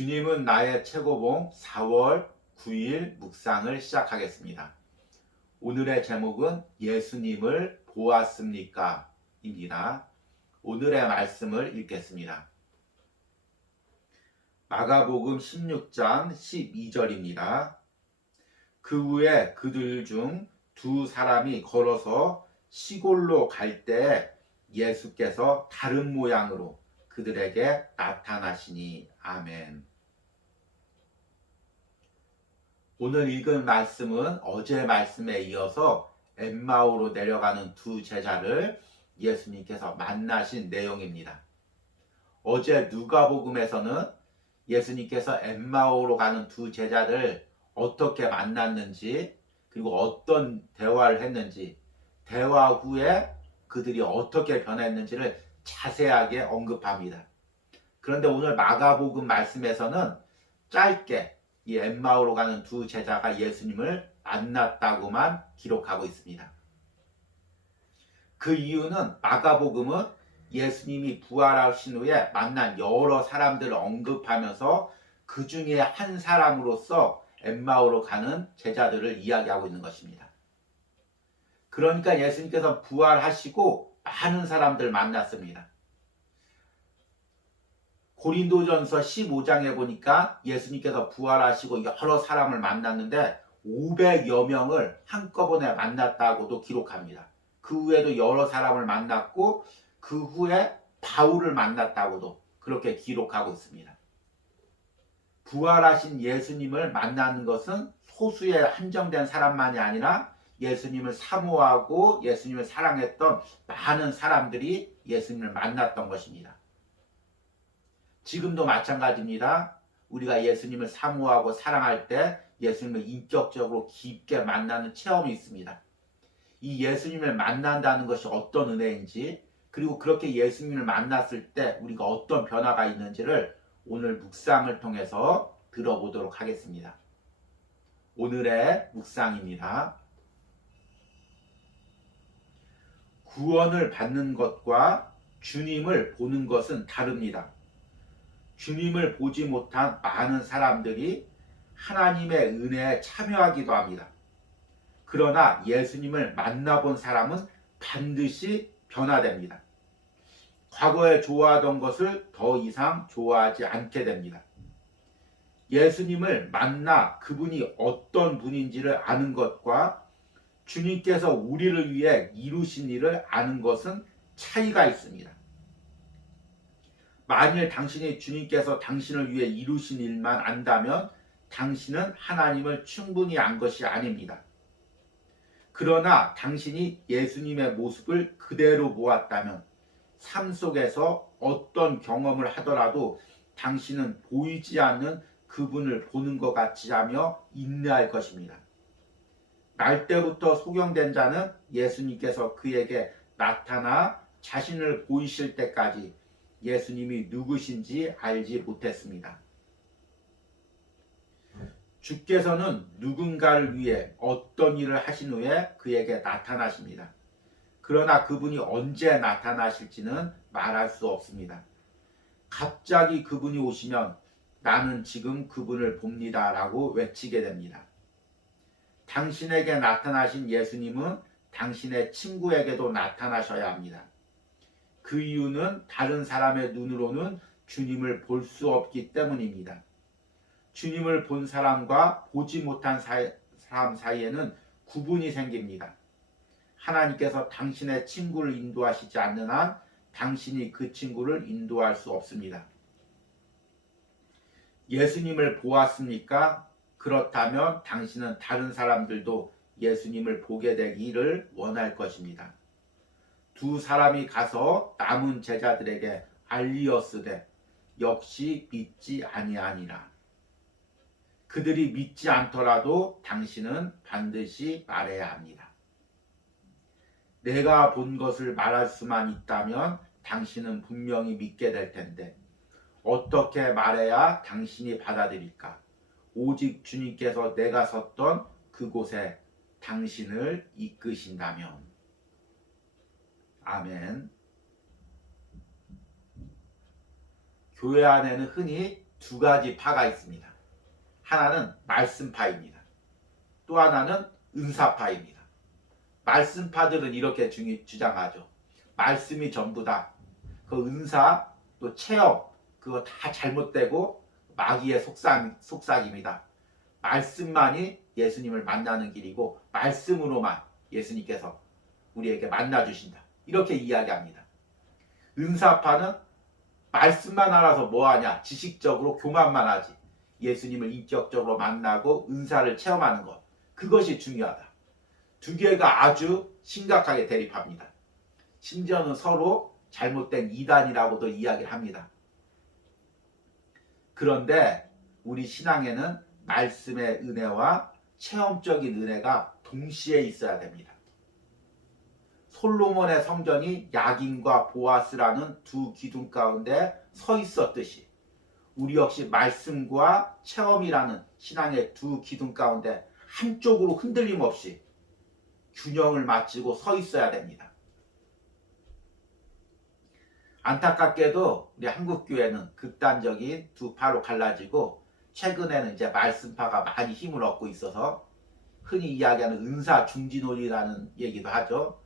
주님은 나의 최고봉 4월 9일 묵상을 시작하겠습니다. 오늘의 제목은 예수님을 보았습니까? 입니다. 오늘의 말씀을 읽겠습니다. 마가복음 16장 12절입니다. 그 후에 그들 중 두 사람이 걸어서 시골로 갈 때 예수께서 다른 모양으로 그들에게 나타나시니. 아멘. 오늘 읽은 말씀은 어제 말씀에 이어서 엠마오로 내려가는 두 제자를 예수님께서 만나신 내용입니다. 어제 누가복음에서는 예수님께서 엠마오로 가는 두 제자를 어떻게 만났는지, 그리고 어떤 대화를 했는지, 대화 후에 그들이 어떻게 변했는지를 자세하게 언급합니다. 그런데 오늘 마가복음 말씀에서는 짧게 이 엠마오로 가는 두 제자가 예수님을 만났다고만 기록하고 있습니다. 그 이유는 마가복음은 예수님이 부활하신 후에 만난 여러 사람들을 언급하면서 그 중에 한 사람으로서 엠마오로 가는 제자들을 이야기하고 있는 것입니다. 그러니까 예수님께서 부활하시고 많은 사람들 만났습니다. 고린도전서 15장에 보니까 예수님께서 부활하시고 여러 사람을 만났는데 500여 명을 한꺼번에 만났다고도 기록합니다. 그 후에도 여러 사람을 만났고 그 후에 바울을 만났다고도 그렇게 기록하고 있습니다. 부활하신 예수님을 만나는 것은 소수에 한정된 사람만이 아니라 예수님을 사모하고 예수님을 사랑했던 많은 사람들이 예수님을 만났던 것입니다. 지금도 마찬가지입니다. 우리가 예수님을 사모하고 사랑할 때 예수님을 인격적으로 깊게 만나는 체험이 있습니다. 이 예수님을 만난다는 것이 어떤 은혜인지, 그리고 그렇게 예수님을 만났을 때 우리가 어떤 변화가 있는지를 오늘 묵상을 통해서 들어보도록 하겠습니다. 오늘의 묵상입니다. 구원을 받는 것과 주님을 보는 것은 다릅니다. 주님을 보지 못한 많은 사람들이 하나님의 은혜에 참여하기도 합니다. 그러나 예수님을 만나본 사람은 반드시 변화됩니다. 과거에 좋아하던 것을 더 이상 좋아하지 않게 됩니다. 예수님을 만나 그분이 어떤 분인지를 아는 것과 주님께서 우리를 위해 이루신 일을 아는 것은 차이가 있습니다. 만일 당신이 주님께서 당신을 위해 이루신 일만 안다면 당신은 하나님을 충분히 안 것이 아닙니다. 그러나 당신이 예수님의 모습을 그대로 보았다면 삶 속에서 어떤 경험을 하더라도 당신은 보이지 않는 그분을 보는 것 같이 하며 인내할 것입니다. 날 때부터 소경된 자는 예수님께서 그에게 나타나 자신을 보이실 때까지 예수님이 누구신지 알지 못했습니다. 주께서는 누군가를 위해 어떤 일을 하신 후에 그에게 나타나십니다. 그러나 그분이 언제 나타나실지는 말할 수 없습니다. 갑자기 그분이 오시면 나는 지금 그분을 봅니다 라고 외치게 됩니다. 당신에게 나타나신 예수님은 당신의 친구에게도 나타나셔야 합니다. 그 이유는 다른 사람의 눈으로는 주님을 볼 수 없기 때문입니다. 주님을 본 사람과 보지 못한 사람 사이에는 구분이 생깁니다. 하나님께서 당신의 친구를 인도하시지 않는 한 당신이 그 친구를 인도할 수 없습니다. 예수님을 보았습니까? 그렇다면 당신은 다른 사람들도 예수님을 보게 되기를 원할 것입니다. 두 사람이 가서 남은 제자들에게 알리었으되 역시 믿지 아니하니라. 그들이 믿지 않더라도 당신은 반드시 말해야 합니다. 내가 본 것을 말할 수만 있다면 당신은 분명히 믿게 될 텐데 어떻게 말해야 당신이 받아들일까? 오직 주님께서 내가 섰던 그곳에 당신을 이끄신다면. 아멘. 교회 안에는 흔히 두 가지 파가 있습니다. 하나는 말씀파입니다. 또 하나는 은사파입니다. 말씀파들은 이렇게 주장하죠. 말씀이 전부다. 그 은사 또 체험 그거 다 잘못되고 마귀의 속삭입니다. 말씀만이 예수님을 만나는 길이고 말씀으로만 예수님께서 우리에게 만나주신다. 이렇게 이야기합니다. 은사파는 말씀만 알아서 뭐하냐, 지식적으로 교만만 하지, 예수님을 인격적으로 만나고 은사를 체험하는 것, 그것이 중요하다. 두 개가 아주 심각하게 대립합니다. 심지어는 서로 잘못된 이단이라고도 이야기를 합니다. 그런데 우리 신앙에는 말씀의 은혜와 체험적인 은혜가 동시에 있어야 됩니다. 솔로몬의 성전이 야긴과 보아스라는 두 기둥 가운데 서 있었듯이 우리 역시 말씀과 체험이라는 신앙의 두 기둥 가운데 한쪽으로 흔들림 없이 균형을 맞추고 서 있어야 됩니다. 안타깝게도 우리 한국교회는 극단적인 두 파로 갈라지고 최근에는 이제 말씀파가 많이 힘을 얻고 있어서 흔히 이야기하는 은사 중진론이라는 얘기도 하죠.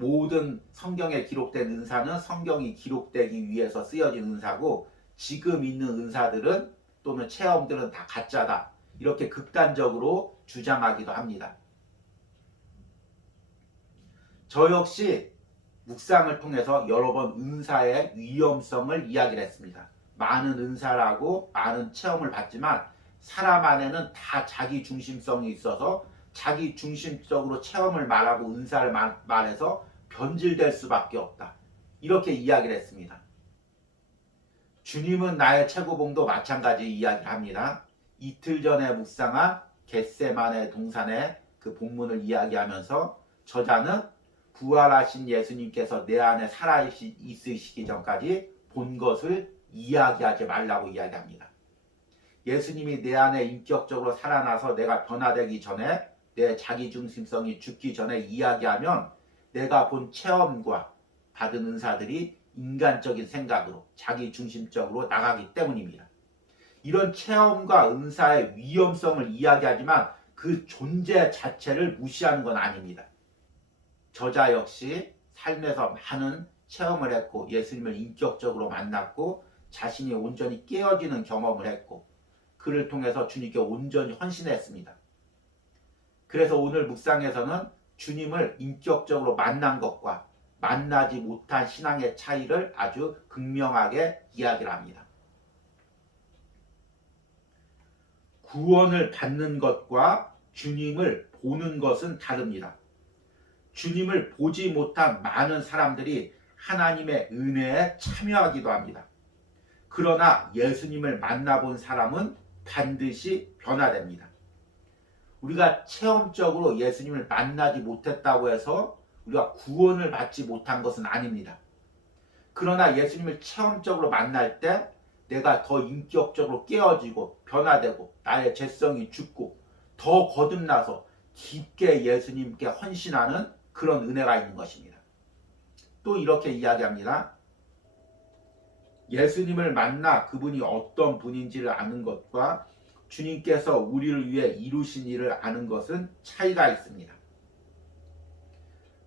모든 성경에 기록된 은사는 성경이 기록되기 위해서 쓰여진 은사고 지금 있는 은사들은 또는 체험들은 다 가짜다. 이렇게 극단적으로 주장하기도 합니다. 저 역시 묵상을 통해서 여러 번 은사의 위험성을 이야기를 했습니다. 많은 은사라고 많은 체험을 받지만 사람 안에는 다 자기 중심성이 있어서 자기 중심적으로 체험을 말하고 은사를 말해서 변질될 수밖에 없다. 이렇게 이야기를 했습니다. 주님은 나의 최고봉도 마찬가지 이야기를 합니다. 이틀 전에 묵상한 겟세마네 동산의 그 본문을 이야기하면서 저자는 부활하신 예수님께서 내 안에 살아있으시기 전까지 본 것을 이야기하지 말라고 이야기합니다. 예수님이 내 안에 인격적으로 살아나서 내가 변화되기 전에 내 자기중심성이 죽기 전에 이야기하면 내가 본 체험과 받은 은사들이 인간적인 생각으로 자기중심적으로 나가기 때문입니다. 이런 체험과 은사의 위험성을 이야기하지만 그 존재 자체를 무시하는 건 아닙니다. 저자 역시 삶에서 많은 체험을 했고 예수님을 인격적으로 만났고 자신이 온전히 깨어지는 경험을 했고 그를 통해서 주님께 온전히 헌신했습니다. 그래서 오늘 묵상에서는 주님을 인격적으로 만난 것과 만나지 못한 신앙의 차이를 아주 극명하게 이야기를 합니다. 구원을 받는 것과 주님을 보는 것은 다릅니다. 주님을 보지 못한 많은 사람들이 하나님의 은혜에 참여하기도 합니다. 그러나 예수님을 만나본 사람은 반드시 변화됩니다. 우리가 체험적으로 예수님을 만나지 못했다고 해서 우리가 구원을 받지 못한 것은 아닙니다. 그러나 예수님을 체험적으로 만날 때 내가 더 인격적으로 깨어지고 변화되고 나의 죄성이 죽고 더 거듭나서 깊게 예수님께 헌신하는 그런 은혜가 있는 것입니다. 또 이렇게 이야기합니다. 예수님을 만나 그분이 어떤 분인지를 아는 것과 주님께서 우리를 위해 이루신 일을 아는 것은 차이가 있습니다.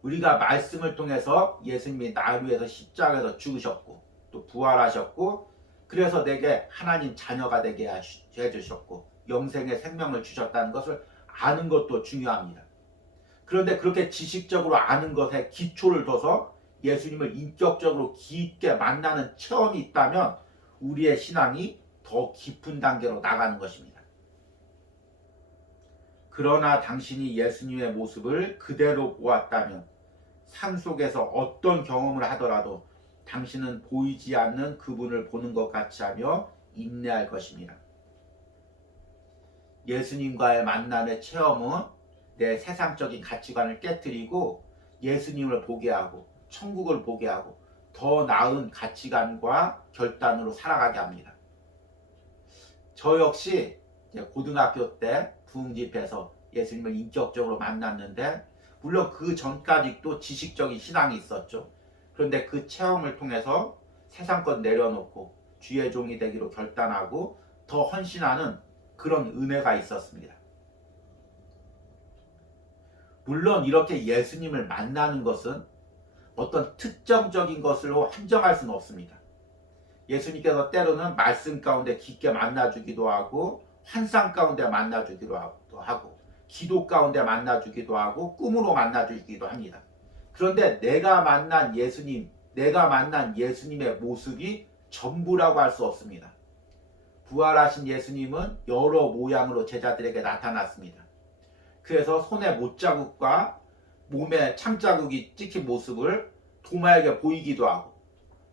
우리가 말씀을 통해서 예수님이 나를 위해서 십자가에서 죽으셨고 또 부활하셨고 그래서 내게 하나님 자녀가 되게 해주셨고 영생의 생명을 주셨다는 것을 아는 것도 중요합니다. 그런데 그렇게 지식적으로 아는 것에 기초를 둬서 예수님을 인격적으로 깊게 만나는 체험이 있다면 우리의 신앙이 더 깊은 단계로 나가는 것입니다. 그러나 당신이 예수님의 모습을 그대로 보았다면 삶 속에서 어떤 경험을 하더라도 당신은 보이지 않는 그분을 보는 것 같이 하며 인내할 것입니다. 예수님과의 만남의 체험은 내 세상적인 가치관을 깨뜨리고 예수님을 보게 하고 천국을 보게 하고 더 나은 가치관과 결단으로 살아가게 합니다. 저 역시 고등학교 때 부흥집회에서 예수님을 인격적으로 만났는데 물론 그 전까지도 지식적인 신앙이 있었죠. 그런데 그 체험을 통해서 세상껏 내려놓고 주의 종이 되기로 결단하고 더 헌신하는 그런 은혜가 있었습니다. 물론 이렇게 예수님을 만나는 것은 어떤 특정적인 것으로 한정할 수는 없습니다. 예수님께서 때로는 말씀 가운데 깊게 만나주기도 하고, 환상 가운데 만나주기도 하고, 기도 가운데 만나주기도 하고, 꿈으로 만나주기도 합니다. 그런데 내가 만난 예수님의 모습이 전부라고 할 수 없습니다. 부활하신 예수님은 여러 모양으로 제자들에게 나타났습니다. 그래서 손에 못자국과 몸에 참자국이 찍힌 모습을 도마에게 보이기도 하고,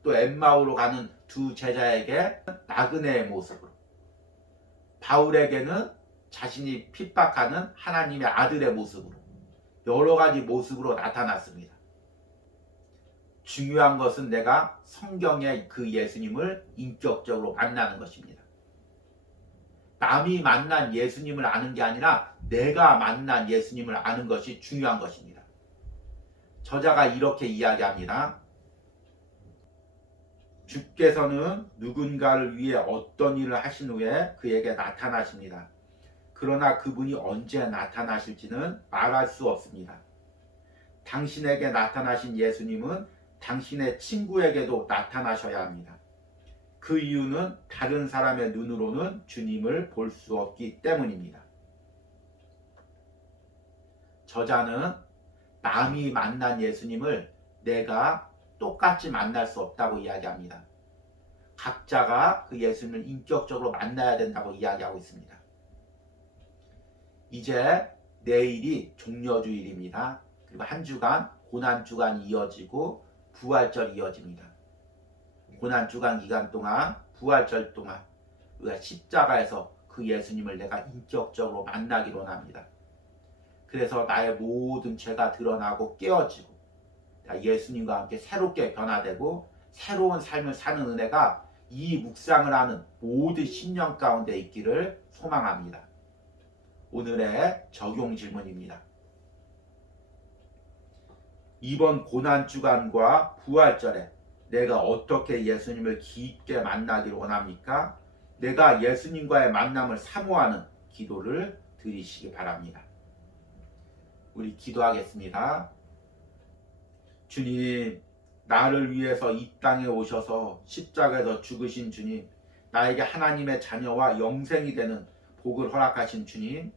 또 엠마오로 가는 두 제자에게 나그네의 모습으로, 바울에게는 자신이 핍박하는 하나님의 아들의 모습으로, 여러 가지 모습으로 나타났습니다. 중요한 것은 내가 성경의 그 예수님을 인격적으로 만나는 것입니다. 남이 만난 예수님을 아는 게 아니라 내가 만난 예수님을 아는 것이 중요한 것입니다. 저자가 이렇게 이야기합니다. 주께서는 누군가를 위해 어떤 일을 하신 후에 그에게 나타나십니다. 그러나 그분이 언제 나타나실지는 말할 수 없습니다. 당신에게 나타나신 예수님은 당신의 친구에게도 나타나셔야 합니다. 그 이유는 다른 사람의 눈으로는 주님을 볼 수 없기 때문입니다. 저자는 남이 만난 예수님을 내가 똑같이 만날 수 없다고 이야기합니다. 각자가 그 예수님을 인격적으로 만나야 된다고 이야기하고 있습니다. 이제 내일이 종려주일입니다. 그리고 한 주간 고난주간이 이어지고 부활절이 이어집니다. 고난주간 기간 동안, 부활절 동안 우리가 십자가에서 그 예수님을 내가 인격적으로 만나기로 합니다. 그래서 나의 모든 죄가 드러나고 깨어지고 예수님과 함께 새롭게 변화되고 새로운 삶을 사는 은혜가 이 묵상을 하는 모든 신령 가운데 있기를 소망합니다. 오늘의 적용 질문입니다. 이번 고난주간과 부활절에 내가 어떻게 예수님을 깊게 만나기를 원합니까? 내가 예수님과의 만남을 사모하는 기도를 드리시기 바랍니다. 우리 기도하겠습니다. 주님, 나를 위해서 이 땅에 오셔서 십자가에서 죽으신 주님, 나에게 하나님의 자녀와 영생이 되는 복을 허락하신 주님,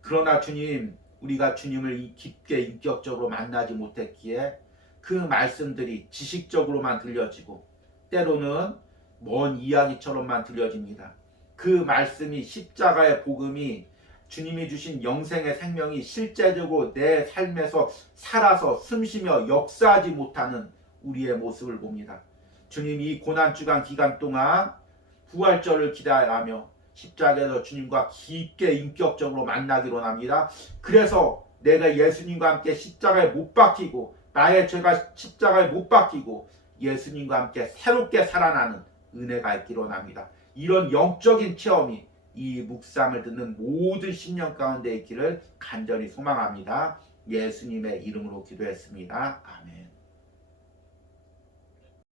그러나 주님, 우리가 주님을 깊게 인격적으로 만나지 못했기에 그 말씀들이 지식적으로만 들려지고 때로는 먼 이야기처럼만 들려집니다. 그 말씀이 십자가의 복음이 주님이 주신 영생의 생명이 실제적으로 내 삶에서 살아서 숨쉬며 역사하지 못하는 우리의 모습을 봅니다. 주님, 이 고난주간 기간 동안 부활절을 기다려하며 십자가에서 주님과 깊게 인격적으로 만나기로 합니다. 그래서 내가 예수님과 함께 십자가에 못 박히고 나의 죄가 십자가에 못 박히고 예수님과 함께 새롭게 살아나는 은혜가 있기로 합니다. 이런 영적인 체험이 이 묵상을 듣는 모든 심령 가운데 있기를 간절히 소망합니다. 예수님의 이름으로 기도했습니다. 아멘.